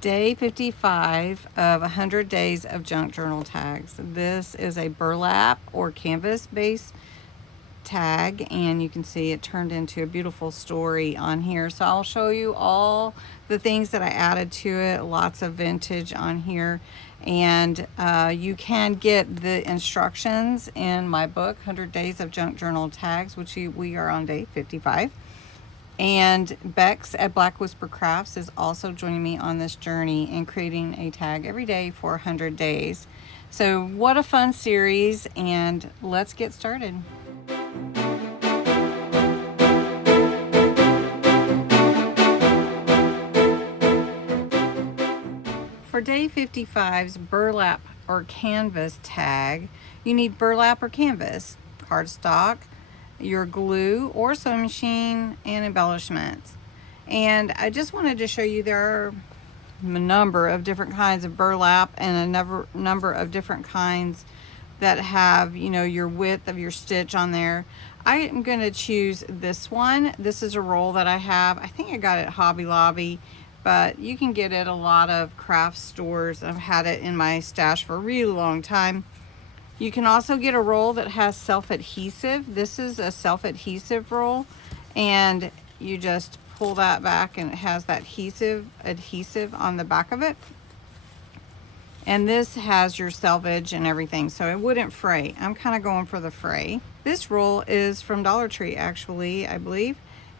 Day 55 of 100 days of junk journal tags. This is a burlap or canvas based tag, and you can see it turned into a beautiful story on here. So I'll show you all the things that I added to it. Lots of vintage on here, and you can get the instructions in my book 100 Days of Junk Journal Tags, which we are on day 55. And Bexx at Black Whisper Crafts is also joining me on this journey and creating a tag every day for 100 days. So what a fun series, and let's get started. For day 55's burlap or canvas tag, you need burlap or canvas, cardstock, your glue or sewing machine, and embellishments. And I just wanted to show you there are a number of different kinds of burlap and a number of different kinds that have, you know, your width of your stitch on there. I am going to choose this one. This is a roll that I have. I think I got it at Hobby Lobby, but you can get it at a lot of craft stores. I've had it in my stash for a really long time. You can also get a roll that has self-adhesive. This is a self-adhesive roll, and you just pull that back and it has that adhesive on the back of it. And this has your selvage and everything, so it wouldn't fray. I'm kind of going for the fray. This roll is from Dollar Tree, actually, I believe.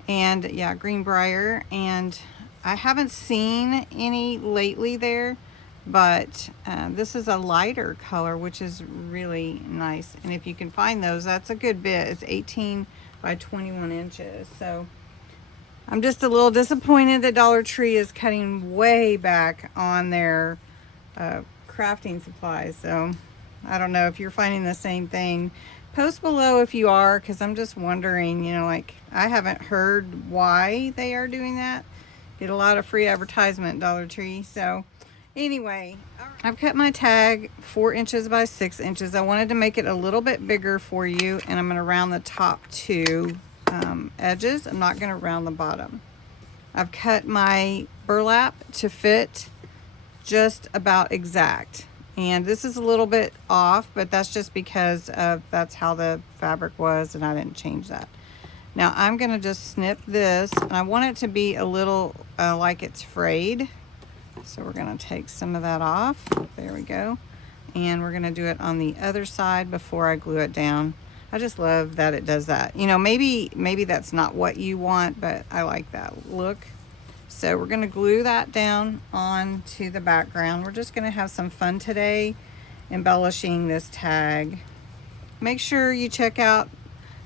And yeah, Greenbrier. And I haven't seen any lately there, but this is a lighter color, which is really nice. And if you can find those, that's a good bit. It's 18 by 21 inches. So I'm just a little disappointed that Dollar Tree is cutting way back on their crafting supplies. So I don't know if you're finding the same thing. Post below if you are, because I'm just wondering, you know, like, I haven't heard why they are doing that. Get a lot of free advertisement, Dollar Tree. So anyway, I've cut my tag 4 inches by 6 inches. I wanted to make it a little bit bigger for you, and I'm going to round the top two edges. I'm not going to round the bottom. I've cut my burlap to fit just about exact, and this is a little bit off, but that's just because that's how the fabric was, and I didn't change that. Now I'm going to just snip this, and I want it to be a little like it's frayed. So we're going to take some of that off. There we go. And we're going to do it on the other side before I glue it down. I just love that it does that. You know, maybe that's not what you want, but I like that look. So we're going to glue that down onto the background. We're just going to have some fun today embellishing this tag. Make sure you check out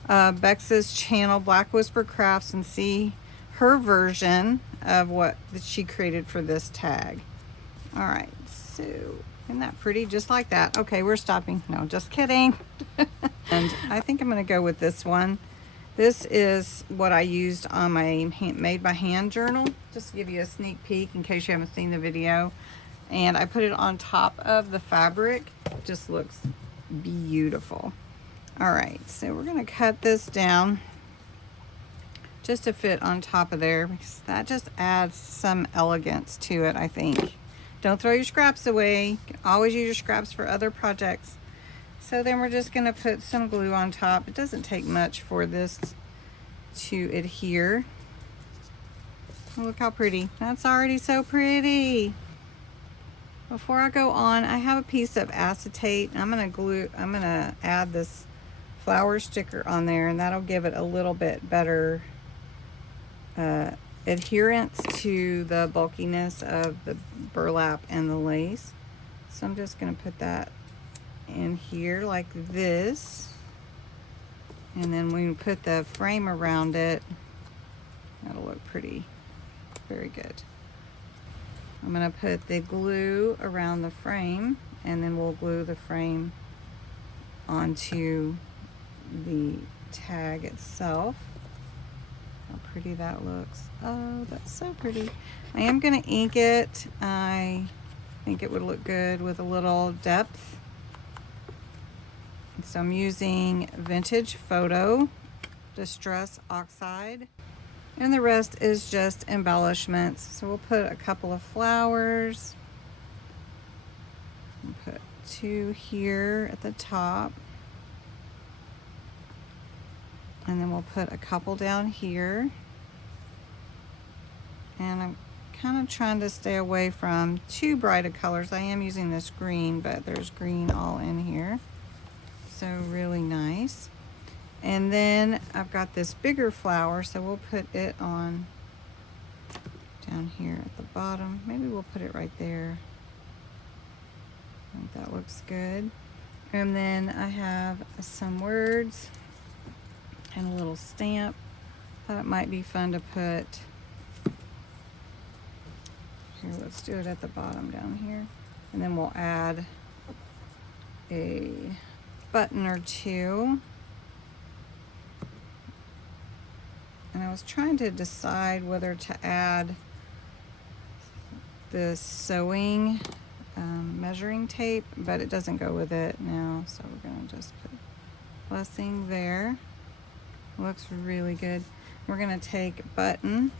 Bexx's channel, Black Whisper Crafts, and see her version of what she created for this tag. All right, so isn't that pretty? Just like that. Okay, we're stopping. No, just kidding. And I think I'm going to go with this one. This is what I used on my made by hand journal, just to give you a sneak peek in case you haven't seen the video. And I put it on top of the fabric. It just looks beautiful. All right, so we're going to cut this down just to fit on top of there, because that just adds some elegance to it, I think. Don't throw your scraps away. You can always use your scraps for other projects. So then we're just going to put some glue on top. It doesn't take much for this to adhere. Look how pretty. That's already so pretty. Before I go on, I have a piece of acetate. I'm going to add this flower sticker on there, and that'll give it a little bit better adherence to the bulkiness of the burlap and the lace. So I'm just going to put that in here like this, and then when we put the frame around it, that'll look pretty, very good. I'm going to put the glue around the frame, and then we'll glue the frame onto the tag itself. How pretty that looks. Oh, that's so pretty. I am going to ink it. I think it would look good with a little depth. So I'm using Vintage Photo Distress Oxide. And the rest is just embellishments. So we'll put a couple of flowers. We'll put 2 here at the top. And then we'll put a couple down here. And I'm kind of trying to stay away from too bright of colors. I am using this green, but there's green all in here. So really nice. And then I've got this bigger flower, so we'll put it on down here at the bottom. Maybe we'll put it right there. I think that looks good. And then I have some words and a little stamp. Thought it might be fun to put. Here, let's do it at the bottom down here. And then we'll add a button or 2. And I was trying to decide whether to add this sewing measuring tape, but it doesn't go with it now. So we're gonna just put blessing there. Looks really good. We're gonna take button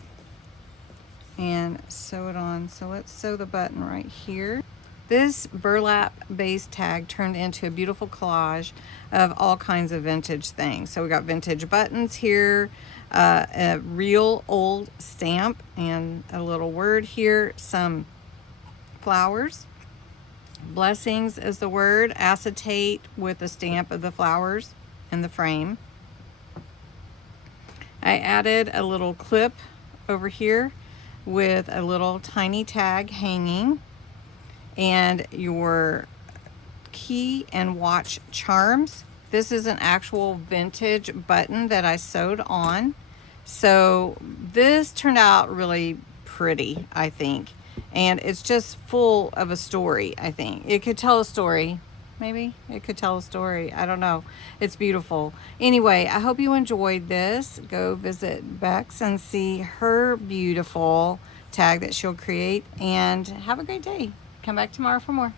and sew it on. So let's sew the button right here. This burlap base tag turned into a beautiful collage of all kinds of vintage things. So we got vintage buttons here, a real old stamp and a little word here, some flowers. Blessings is the word, acetate with the stamp of the flowers and the frame. I added a little clip over here with a little tiny tag hanging, and your key and watch charms. This is an actual vintage button that I sewed on. So this turned out really pretty, I think. And it's just full of a story, I think. It could tell a story. Maybe it could tell a story. I don't know. It's beautiful. Anyway, I hope you enjoyed this. Go visit Bexx and see her beautiful tag that she'll create. And have a great day. Come back tomorrow for more.